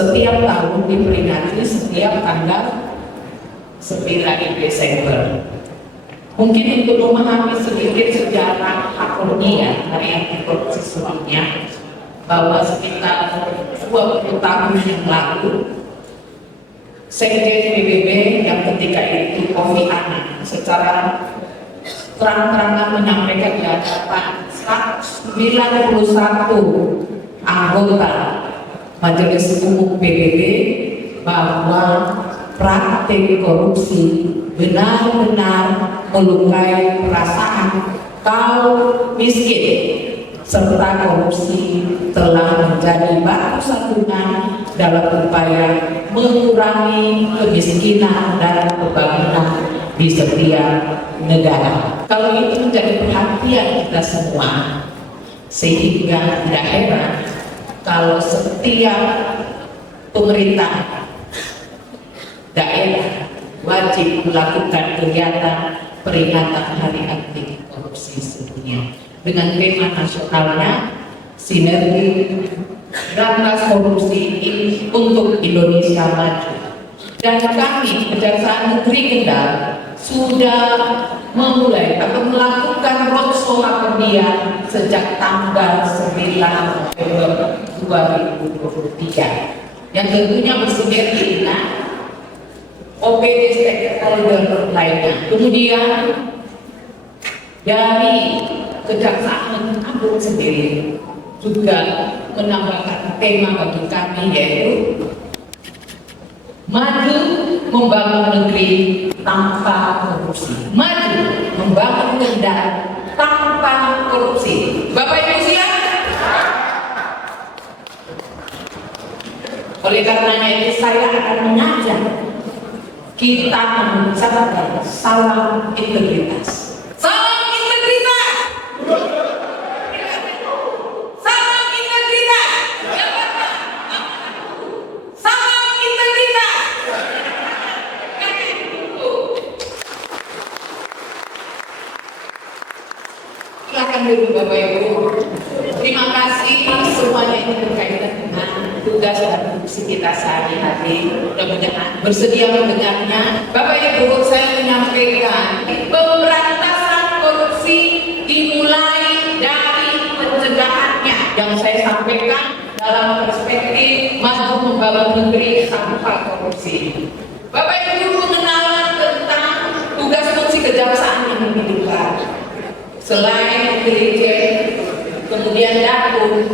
setiap tahun diperingati setiap tanggal 9 Desember. Mungkin untuk memahami sedikit sejarah Hakordia hari anti-korupsi sebelumnya, bahwa sekitar 20 tahun yang lalu Sekjen PBB yang ketika itu Kofi Annan secara terang-terangan menyampaikan di hadapan 191 anggota Majelis Umum PBB bahwa praktik korupsi benar-benar melukai perasaan kaum miskin, serta korupsi telah menjadi batu sandungan dalam upaya mengurangi kemiskinan dan pembangunan di setiap negara. Kalau itu menjadi perhatian kita semua, sehingga tidak heran kalau setiap pemerintah daerah wajib melakukan kegiatan peringatan Hari Anti Korupsi sedunia dengan tema nasionalnya Sinergi Berantas Korupsi untuk Indonesia Maju. Dan kami Kejaksaan Negeri Kendal sudah memulai atau melakukan roadshow Hakordia sejak tanggal 9 November 2023 yang tentunya bersinergi dengan OPD stakeholder lainnya. Kemudian dari Kejaksaan Agung sendiri juga menambahkan tema bagi kami, yaitu maju membangun negeri tanpa korupsi. Maju membangun Kendal tanpa korupsi. Bapak Ibu silakan. Oleh karenanya itu saya akan mengajak kita mengucapkan salam integritas. Salam integritas. Salam integritas. Salam integritas. Silakan dulu Bapak Ibu. Terima kasih semuanya ini berkaitan dengan tugas dan fungsi kita sehari-hari. Mudah-mudahan bersedia mendengarnya. Bapak Ibu, saya menyampaikan pemberantasan korupsi dimulai dari pencegahannya yang saya sampaikan dalam perspektif maju membangun negeri tanpa korupsi. Bapak Ibu, pengenalan tentang tugas fungsi kejaksaan yang dimiliki. Selain intelijen, kemudian Dakum,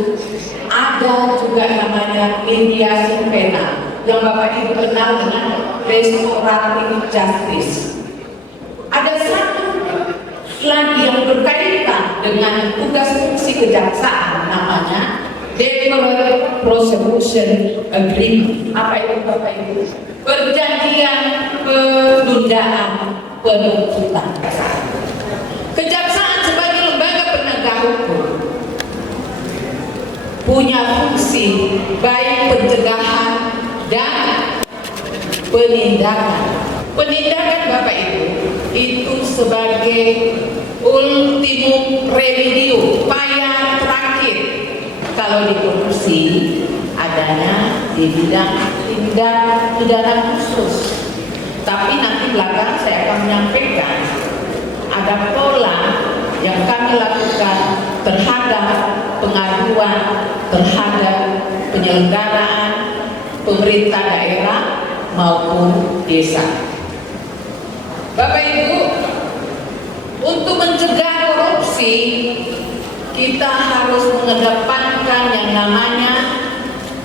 ada juga namanya mediasi penal yang Bapak Ibu kenal dengan restoratif justice. Ada satu lagi yang berkaitan dengan tugas fungsi kejaksaan, namanya deferred prosecution agreement. Apa itu Bapak Ibu? Perjanjian penundaan penuntutan. Kejaksaan sebagai lembaga penegak hukum punya fungsi baik pencegahan dan penindakan. Penindakan Bapak Ibu itu sebagai ultimum remedium, upaya terakhir. Kalau di korupsi adanya di bidang tindak pidana khusus. Tapi nanti belakang saya akan menyampaikan ada pola yang kami lakukan terhadap pengaduan terhadap penyelenggaraan pemerintah daerah maupun desa. Bapak Ibu, untuk mencegah korupsi kita harus mengedepankan yang namanya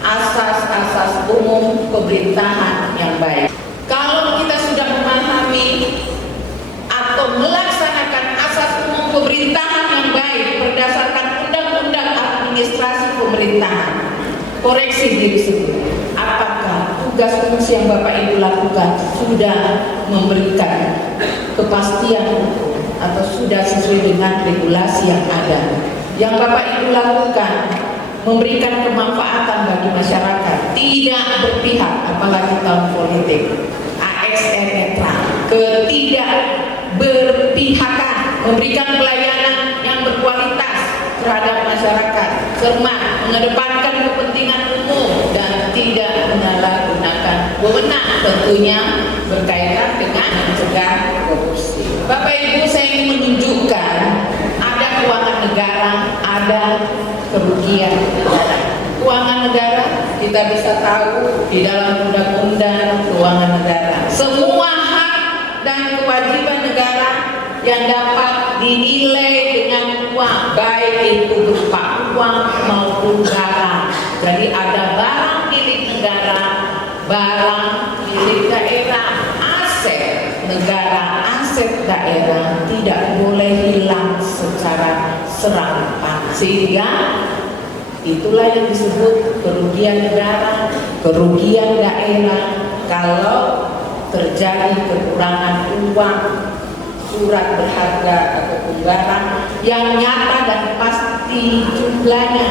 asas-asas umum pemerintahan yang baik. Kalau kita sudah memahami atau melaksanakan asas umum pemerintahan yang baik berdasarkan undang-undang administrasi pemerintahan, koreksi diri sendiri, apakah tugas fungsi yang Bapak Ibu lakukan sudah memberikan kepastian hukum atau sudah sesuai dengan regulasi yang ada? Yang Bapak Ibu lakukan memberikan kemanfaatan bagi masyarakat, tidak berpihak, apalagi tahun politik, ASN netral, ketidak berpihakan, memberikan pelayanan yang berkualitas terhadap masyarakat, cermat, mengedepankan kepentingan umum dan tidak menyalahgunakan wewenang, tentunya berkaitan dengan mencegah korupsi. Bapak Ibu, saya ingin menunjukkan ada keuangan negara, ada kerugian negara. Keuangan negara kita bisa tahu di dalam undang-undang keuangan negara. Semua hak dan kewajiban negara yang dapat dinilai dengan uang, baik itu berupa uang maupun barang. Jadi ada barang milik negara, barang milik daerah, aset negara, aset daerah tidak boleh hilang secara serampangan. Sehingga itulah yang disebut kerugian negara, kerugian daerah kalau terjadi kekurangan uang, surat berharga ataupun barang yang nyata dan pasti jumlahnya.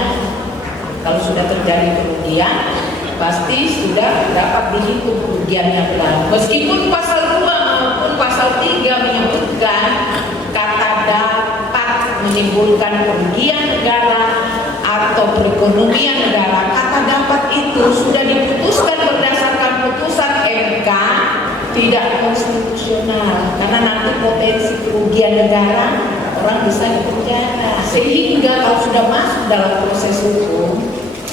Kalau sudah terjadi kerugian, pasti sudah dapat dihitung kerugiannya benar. Meskipun pasal 2 maupun pasal 3 menyebutkan kata dapat menimbulkan kerugian negara atau perekonomian negara, kata dapat itu sudah diputuskan berdasarkan putusan MK tidak konstitusional, karena nanti potensi kerugian negara orang bisa dipenjara. Sehingga kalau sudah masuk dalam proses hukum,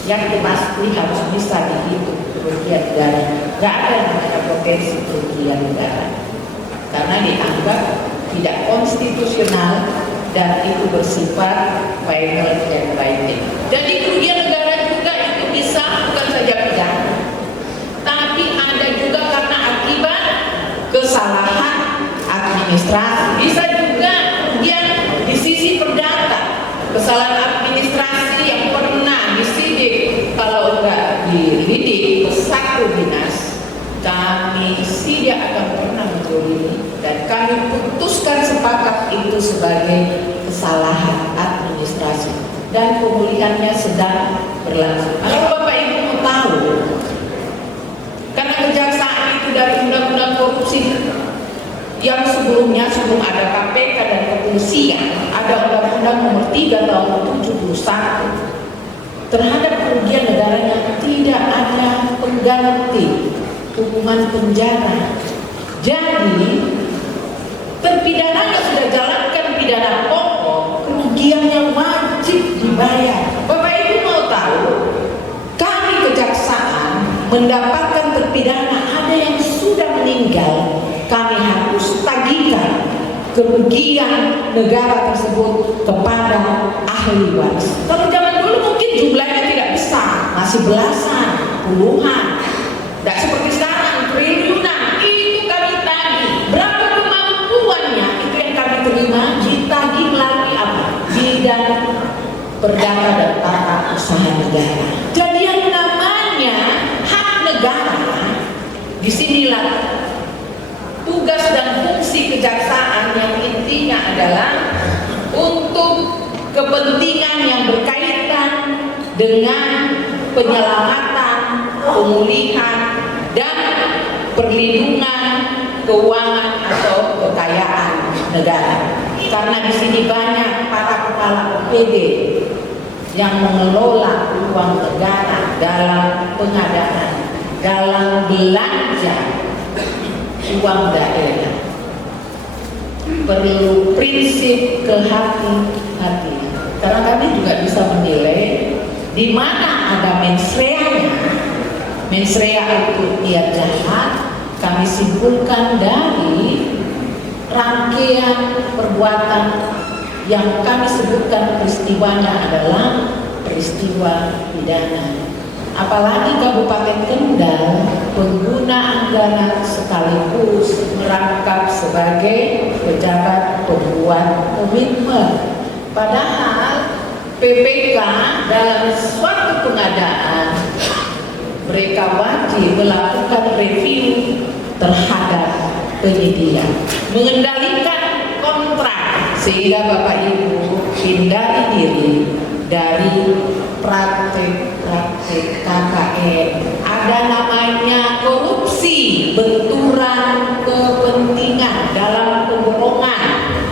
yang pasti harus bisa dihitung kerugian negara. Gak ada yang namanya potensi kerugian negara, karena dianggap tidak konstitusional dan itu bersifat final and binding. Jadi kerugian negara juga itu bisa bukan saja pidana, tapi ada juga karena akibat kesalahan administrasi. Bisa juga kerugian di sisi perdata, kesalahan administrasi yang pernah disidik. Kalau enggak dilidik satu dinas, kami tidak akan pernah menzolimi dan kami putuskan sepakat itu sebagai kesalahan administrasi dan pemulihannya sedang berlangsung. Kalau Bapak Ibu mau tahu, karena kejaksaan itu dari undang-undang korupsi yang sebelumnya, sebelum ada KPK dan kepolisian, ada undang-undang nomor 3 tahun 71 terhadap kerugian negaranya tidak ada pengganti hukuman penjara. Jadi terpidana yang sudah jalankan pidana pokok, kerugiannya wajib dibayar. Bapak Ibu mau tahu, kami kejaksaan mendapatkan terpidana ada yang sudah meninggal, kami harus tagihkan kerugian negara tersebut kepada ahli waris. Kalau zaman dulu mungkin jumlahnya tidak besar, masih belasan, puluhan, tidak seperti sekarang triliunan. Itu kami tagih. Berapa kemampuannya itu yang kami terima, ditagih melalui apa? Bidang perdata dan tata usaha negara. Jadi yang namanya hak negara, disinilah tugas dan fungsi kejaksaan yang intinya adalah untuk kepentingan yang berkaitan dengan penyelamatan, pemulihan, dan perlindungan keuangan atau kekayaan negara. Karena di sini banyak para kepala OPD yang mengelola uang negara dalam pengadaan, dalam belanja uang daerah. Perlu prinsip kehati-hatian, karena kami juga bisa menilai di mana ada mensreanya. Mensrea itu niat jahat, kami simpulkan dari rangkaian perbuatan yang kami sebutkan peristiwanya adalah peristiwa pidana. Apalagi Kabupaten Kendal pengguna anggaran sekaligus merangkap sebagai pejabat pembuat komitmen. Padahal PPK dalam suatu pengadaan mereka wajib melakukan review terhadap penyedia, mengendalikan kontrak, sehingga Bapak Ibu hindari diri dari praktek-praktek KKN. Ada namanya korupsi, benturan kepentingan dalam pemborongan,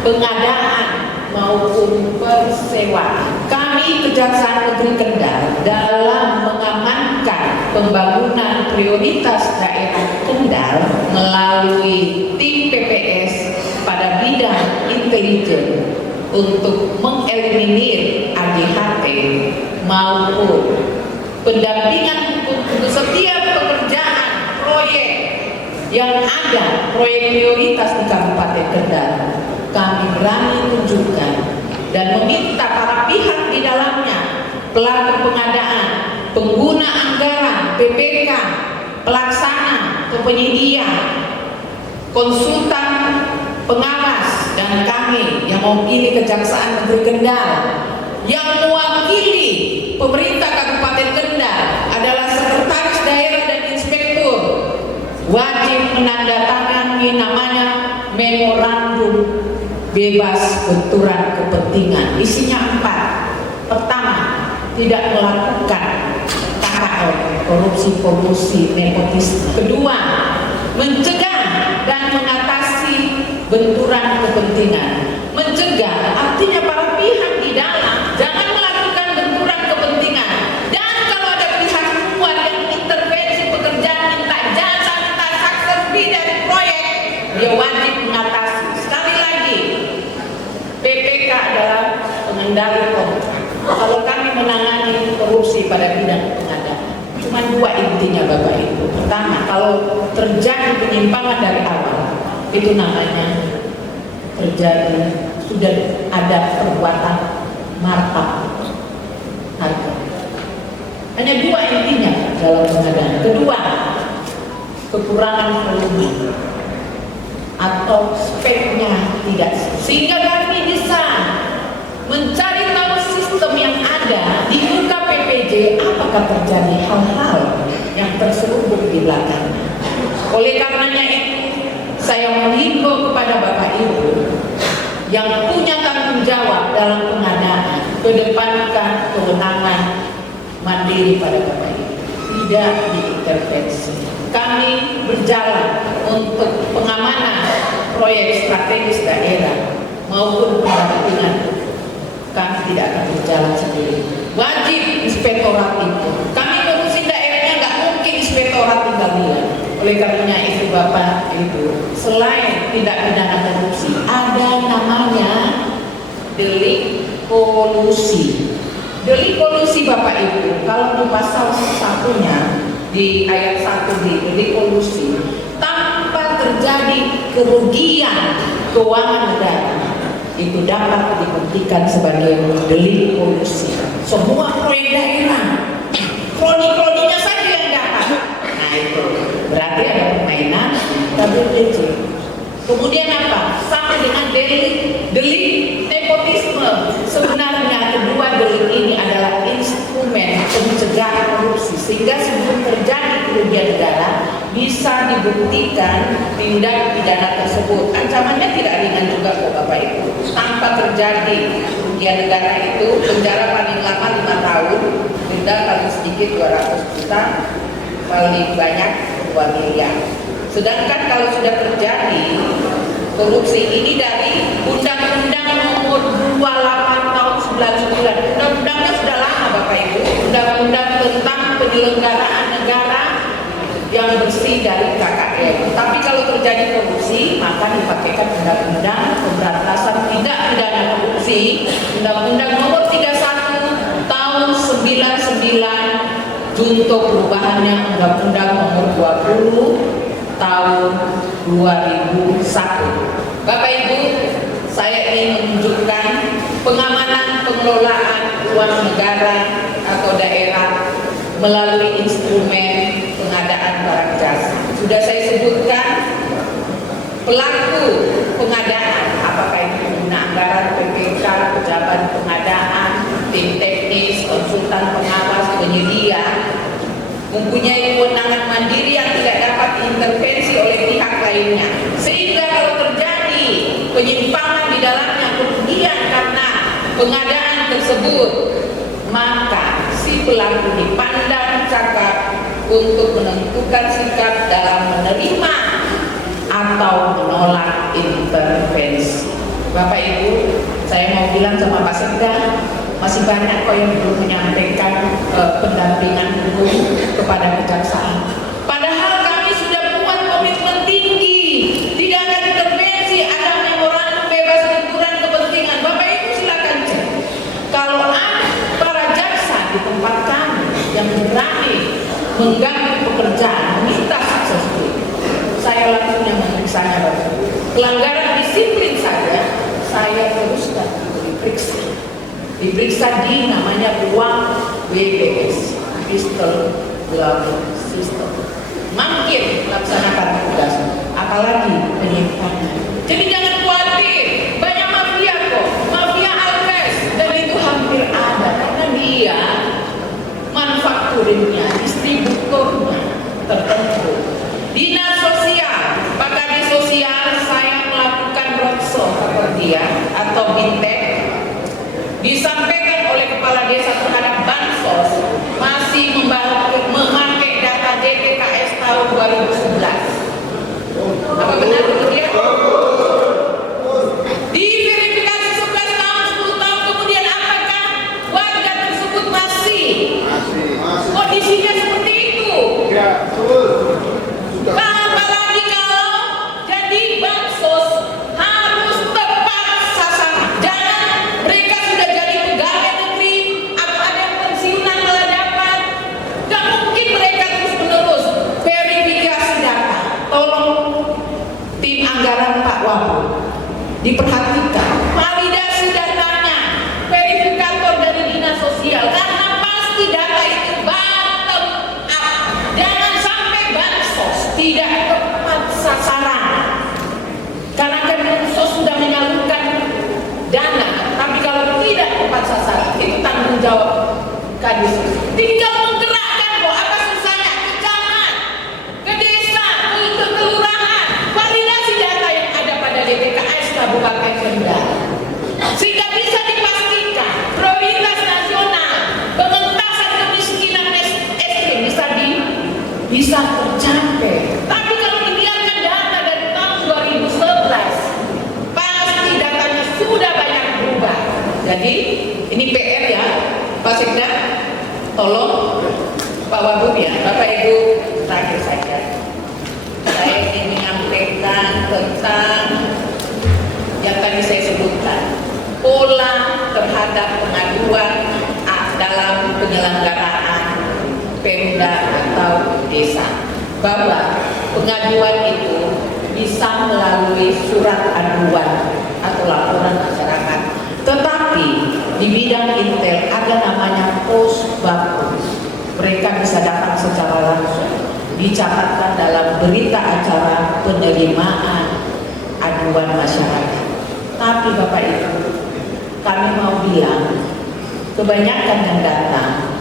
pengadaan maupun persewaan. Kami Kejaksaan Negeri Kendal dalam mengamankan pembangunan prioritas daerah Kendal melalui tim PPS pada bidang intelijen untuk mengeliminir ADHT maupun pendampingan untuk setiap pekerjaan proyek yang ada, proyek prioritas di Kabupaten Kendal, kami berani tunjukkan dan meminta para pihak di dalamnya, pelaku pengadaan, pengguna anggaran, PPK, pelaksana atau penyedia, konsultan pengawas, dan kami yang mewakili Kejaksaan Negeri Kendal, yang mewakili pemerintah Kabupaten Kendal adalah sekretaris daerah dan inspektur, wajib menandatangani namanya memorandum bebas benturan kepentingan. Isinya 4. Pertama, tidak melakukan KKN, korupsi, kolusi, nepotisme. Kedua, mencegah dan mengatasi benturan kepentingan. Mencegah artinya para pihak di dalam jangan melakukan benturan kepentingan. Dan kalau ada pihak luar yang intervensi pekerjaan, minta jasa, minta sukses dari proyek, dia wajib mengatasi. Sekali lagi, PPK adalah pengendali kontrak. Kalau kami menangani korupsi pada bidang pengadaan, cuma 2 intinya Bapak Ibu. Pertama, kalau terjadi penyimpangan dari awal, itu namanya terjadi sudah ada perbuatan markup harga. Hanya 2 intinya dalam pengadaan. Kedua, kekurangan volume atau speknya tidak, sehingga kami bisa mencari tahu sistem yang ada di muka PPJ apakah terjadi hal-hal yang terselubung di belakangnya. Oleh karenanya itu, saya menghimbau kepada Bapak Ibu yang punya tanggung jawab dalam pengadaan, kedepankan kewenangan mandiri pada Bapak Ibu, tidak diintervensi. Kami berjalan untuk pengamanan proyek strategis daerah maupun pendampingan. Kami tidak akan berjalan sendiri. Wajib inspektorat itu. Kami ngurusin daerahnya, nggak mungkin inspektorat tinggal diam. Oleh karenanya itu Bapak Ibu, selain tindak pidana korupsi, ada namanya delik kolusi. Delik kolusi Bapak Ibu, kalau di pasal 1-nya di ayat 1 di delik kolusi, tanpa terjadi kerugian keuangan negara, itu dapat dibuktikan sebagai delik kolusi. Semua proyek daerah, kroni-kroninya saja yang dapat. Nah itu berarti ada permainan WTC. Kemudian apa? Sama dengan delik nepotisme. Sebenarnya kedua delik ini adalah instrumen pencegahan korupsi, sehingga sebelum terjadi kerugian negara bisa dibuktikan tindak pidana tersebut. Ancamannya tidak ringan juga kok Bapak Ibu. Tanpa terjadi kerugian negara itu penjara paling lama 5 tahun, denda paling sedikit 200 juta, paling banyak 2 miliar. Sedangkan kalau sudah terjadi korupsi ini dari Undang-Undang Nomor 28 tahun 99. Undang-undangnya sudah lama Bapak Ibu. Undang-Undang tentang penyelenggaraan negara yang bersih dari KKN. Tapi kalau terjadi korupsi, maka dipakaikan Undang-Undang Pemberantasan Tindak Pidana Korupsi, Undang-Undang Nomor 31 tahun 99, junto perubahannya Undang-Undang Nomor 20 tahun 2001. Bapak Ibu, saya ingin menunjukkan pengamanan pengelolaan uang negara atau daerah melalui instrumen pengadaan barang jasa. Sudah saya sebutkan pelaku pengadaan, apakah itu pengguna anggaran, PPK, pejabat pengadaan, tim teknis, konsultan pengawas, penyedia, mempunyai kewenangan mandiri yang tidak dapat diintervensi oleh pihak lainnya. Sehingga kalau terjadi penyimpangan di dalamnya, kemudian karena pengadaan tersebut, maka si pelaku dipandang cakap untuk menentukan sikap dalam menerima atau menolak intervensi. Bapak Ibu, saya mau bilang sama Pak Sekda, Masih banyak kok yang belum menyampaikan pendampingan hukum kepada kejaksaan. Padahal kami sudah buat komitmen tinggi, tidak akan intervensi, ada memorandum bebas benturan kepentingan. Bapak Ibu silakan cek. Kalau ada para jaksa di tempat kami yang berani mengganggu pekerjaan, minta sukses itu, saya langsung yang memeriksanya. Bapak. Pelanggaran disiplin saja, saya teruskan diperiksa di namanya uang WBS, Pistol Glove System. Makin laksanakan tugas, apalagi penyimpangan. Jadi jangan khawatir, banyak mafia kok, mafia Alves, dan itu hampir ada karena dia manufakturnya, distributornya tertentu. Dinas sosial, Pak Kadis Sosial, saya melakukan roadshow keperdian atau bintek, disampaikan oleh kepala desa terhadap bansos masih memakai data DPKS tahun 2011. Apa benar kemudian? Diverifikasi 11 tahun, 10 tahun kemudian apakah warga tersebut masih kondisinya seperti itu? Ya, betul. Apalagi kalau jadi bansos harus tepat sasaran. Jangan mereka sudah jadi pegawai negeri atau ada yang pensiunan malah dapat. Gak mungkin mereka terus menerus verifikasi data. Tolong tim anggaran Pak Wahyu diperhatikan validasi datanya, verifikator dari dinas sosial, karena pasti data itu bottom up. Jangan sampai bansos tidak tepat sasaran, karena Kemensos sudah menyalurkan dana, tapi kalau tidak tepat sasaran itu tanggung jawab Kadis. Tinggal menggerakkan kok, apa susahnya, ke camat, ke desa, ke kelurahan, validasi data yang ada pada DPKS Kabupaten Kendal, sehingga bisa dipastikan prioritas nasional pengentasan kemiskinan ekstrim bisa tercapai. Tapi kalau dibiarkan data dari tahun 2011, pasti datanya sudah banyak berubah. Jadi ini PR ya, Pak Sekda, tolong Pak Wagub ya, Bapak Ibu, terakhir saja. Saya ingin menyampaikan tentang yang tadi saya sebutkan, pola terhadap pengaduan dalam penyelenggaraan Pemda atau desa, bahwa pengaduan itu bisa melalui surat aduan atau laporan masyarakat. Tetapi di bidang intel ada namanya posbabus. Mereka bisa datang secara langsung, dicatatkan dalam berita acara penerimaan aduan masyarakat. Tapi Bapak Ibu, kami mau bilang, kebanyakan yang datang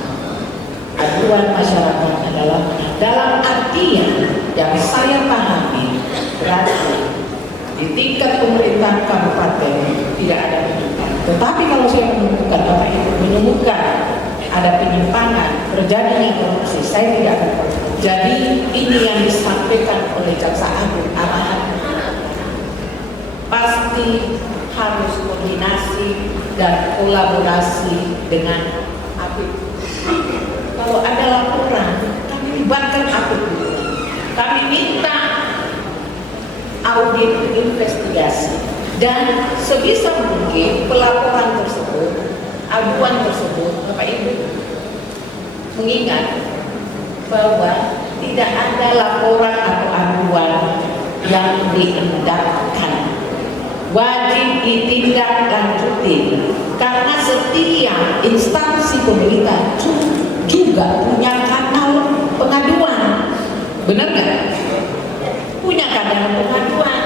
aduan masyarakat adalah dalam artian yang saya pahami, berarti di tingkat pemerintahan kabupaten tidak ada penyimpangan. Tetapi kalau saya menemukan, Bapak Ibu menemukan ada penyimpangan, terjadinya korupsi, saya tidak akan. Jadi ini yang disampaikan oleh Jaksa Agung, arahan pasti harus koordinasi dan kolaborasi dengan APIP. Kalau ada laporan, kami libatkan APIP. Kami minta audit investigasi, dan sebisa mungkin pelaporan tersebut, aduan tersebut, Bapak Ibu mengingat bahwa tidak ada laporan atau aduan yang diendapkan, wajib ditindaklanjuti, karena setiap instansi pemerintah juga punya kanal pengaduan, benar nggak? Punya kanal pengaduan,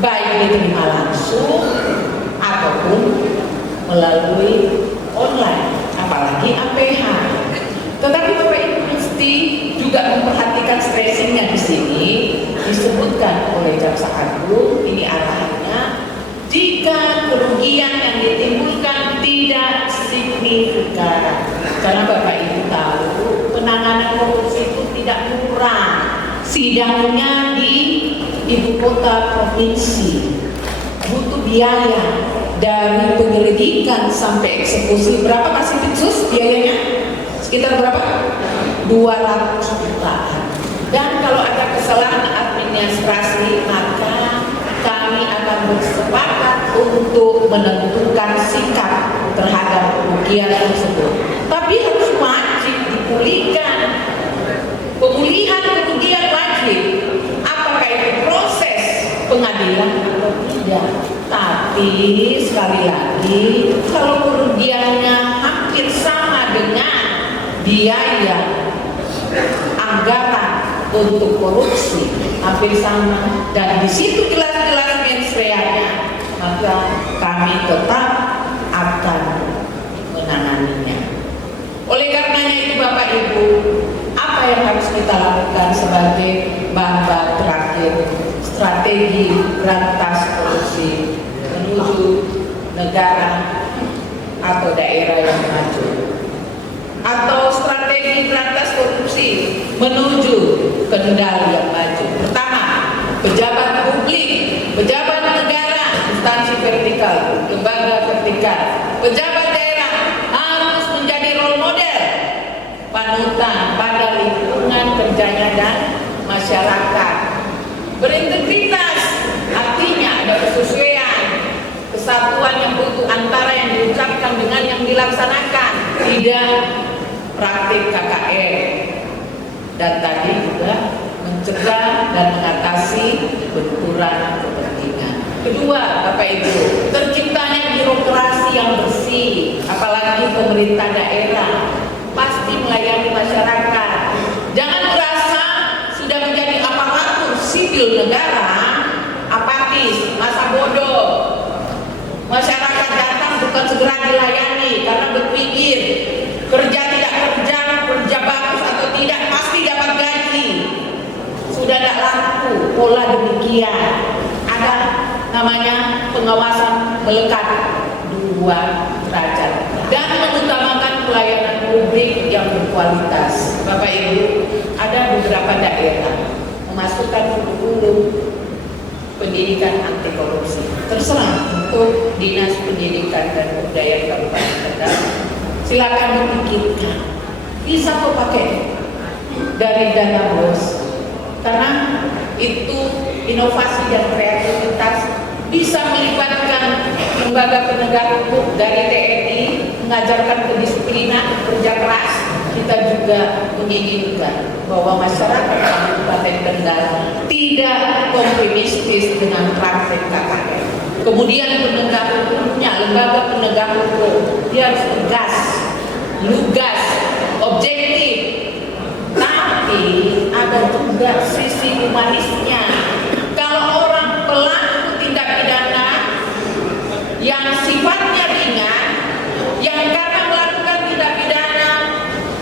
baik diterima langsung ataupun melalui online, apalagi APH. Tetapi Bapak Ibu mesti juga memperhatikan stressingnya di sini, disebutkan oleh Jaksa Agung, ini arahannya, jika kerugian yang ditimbulkan tidak signifikan. Karena Bapak Ibu tahu penanganan korupsi itu tidak murah, sidangnya di ibu kota provinsi, butuh biaya, dari penyelidikan sampai eksekusi. Berapa kasih Pitsus biayanya? Sekitar berapa? 200 jutaan. Dan kalau ada kesalahan administrasi, maka kami akan bersepakat untuk menentukan sikap terhadap kerugian tersebut. Tapi harus wajib dipulihkan. Pemulihan kerugian wajib. Apakah itu proses pengadilan atau tidak? Tapi sekali lagi, kalau kerugiannya hampir sama dengan biaya anggaran untuk korupsi, hampir sama, dan di situ jelas-jelas mens reanya, maka kami tetap akan menanganinya. Oleh karenanya itu Bapak Ibu, apa yang harus kita lakukan sebagai bahan terakhir strategi berantas korupsi menuju negara atau daerah yang maju, atau strategi berantas korupsi menuju kendali yang maju? Pertama, pejabat publik, pejabat negara, instansi vertikal, lembaga vertikal, pejabat daerah harus menjadi role model, panutan pada lingkungan kerjanya dan masyarakat. Berintegritas, artinya ada kesesuaian, kesatuan yang butuh antara yang diucapkan dengan yang dilaksanakan, tidak praktik KKR, dan tadi juga mencegah dan mengatasi benturan kepentingan. Kedua, Bapak Ibu, terciptanya birokrasi yang bersih, apalagi pemerintah daerah pasti melayani masyarakat. Jangan merasa sudah menjadi aparatur sipil negara apatis, masa bodoh. Masyarakat datang bukan segera dilayani karena berpikir kerja tidak kerja, kerja bagus atau tidak pasti dapat gaji. Sudah tidak laku pola demikian. Ada namanya pengawasan melekat 2 derajat dan mengutamakan pelayanan publik yang berkualitas. Bapak Ibu, ada beberapa daerah memasukkan kurikulum pendidikan anti korupsi. Terserah untuk Dinas Pendidikan dan Kebudayaan Kabupaten Kendal, silakan dipikirkan. Bisa kok pakai dari dana BOS, karena itu inovasi dan kreativitas. Bisa melibatkan lembaga penegak hukum dari TNI, mengajarkan kedisiplinan, kerja keras. Kita juga menginginkan bahwa masyarakat Kabupaten Kendal tidak kompromistis dengan praktek KKR. Kemudian penegak hukumnya, lembaga penegak hukum, dia harus tegas, lugas, objektif. Tapi ada juga sisi humanisnya. Kalau orang pelaku tindak pidana yang sifatnya ringan, yang karena melakukan tindak pidana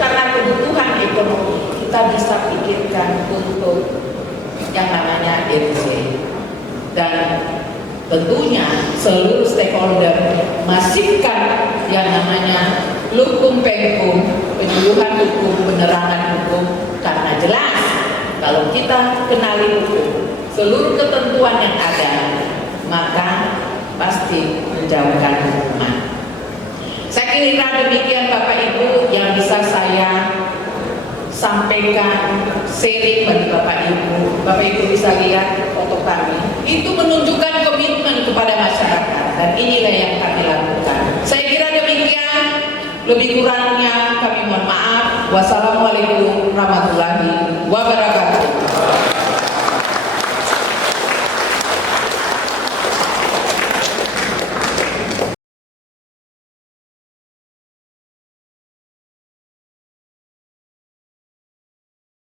karena kebutuhan ekonomi, kita bisa pikirkan untuk yang namanya RC. Dan tentunya seluruh stakeholder masifkan yang namanya Lukum Penkum, penyuluhan hukum, penerangan hukum, karena jelas kalau kita kenali hukum, seluruh ketentuan yang ada, maka pasti menjauhkan hukuman. Saya kira demikian Bapak Ibu yang bisa saya sampaikan, sharing bagi Bapak Ibu. Bapak Ibu bisa lihat foto kami, itu menunjukkan komitmen kepada masyarakat, dan inilah yang kami lakukan. Saya kira demikian, lebih kurangnya kami mohon maaf. Wassalamualaikum warahmatullahi wabarakatuh.